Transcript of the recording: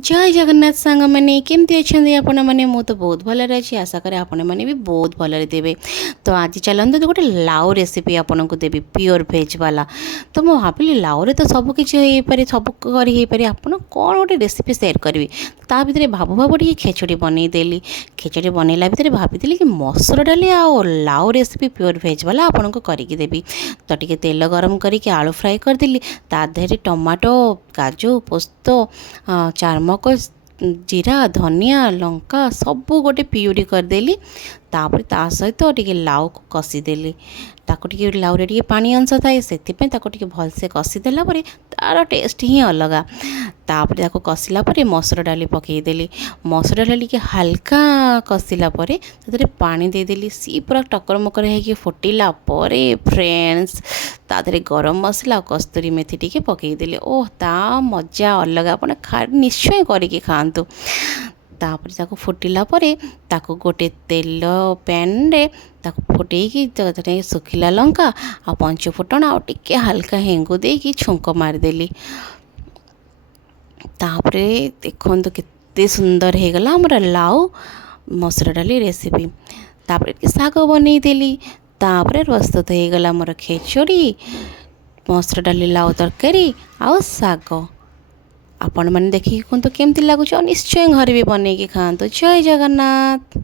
जय जगन्नाथ सांग मैंने केमती अच्छे आपण मैंने मु तो बहुत भलरे अच्छी आशा करें आपण मैंने भी बहुत भलरे देवे। तो आज चलते तो गोटे लाउ रेसिपी आपन को देवी प्योर भेज वाला। तो मुझे भाविली लाउरे तो सबकि पारे सब करें आपन कौन गोटे रेसिपी सेयार करी ता भितर भाबू भाबू टे खेचड़ी बनईदेली। खेचड़ी बनैला भितर भाभी कि मसुर डाली आ लाउ रेसिपी प्योर भेज वाला आपन को करके देवी। तो टे तेल गरम करके आलू फ्राए करदेली ता देहरे टमाटो काजू पोस्त चारमगज जीरा धनिया लंका सबू गोटे प्यूरी करदेली। तापर ता सहित टिके लाउ को कषिदेली ताको टिके लाउरे टिके पानी अंश थाए से टिके भलसे कषिदेला परे तार टेस्ट ही अलग। तापर ताको कषिला परे मसुर डाली पकईदेली। मसुर डाली टिके हल्का कषिला परे तादरे पानी देदेली। सी पूरा टकर मकर होगी फुटिला परे फ्रेंड्स तादरे गरम मसला और कस्तूरी मेथी टिके पकईदेली। ओह ता मजा अलग आपन निश्चय करके खातु। तापर ताको फुटिला परे ताको गोटे तेल पैन रे ताको फुटेकी सुखिला लंका आ पंच फुटण आ टिके हल्का हेंगु देकी छुंक मारदेली। तापरे देखो केते सुंदर हो गला हमर लाउ मसुर डाली रेसिपी। तापरे शाग बनईदेली। तापरे प्रस्तुत हो गला मोर खेचड़ी मसुर डाली लाउ तरकारी आउ शाग। आपण मैंने देखिए कहतु केमती लगुच निश्चय घर भी बनई खातु। जय जगन्नाथ।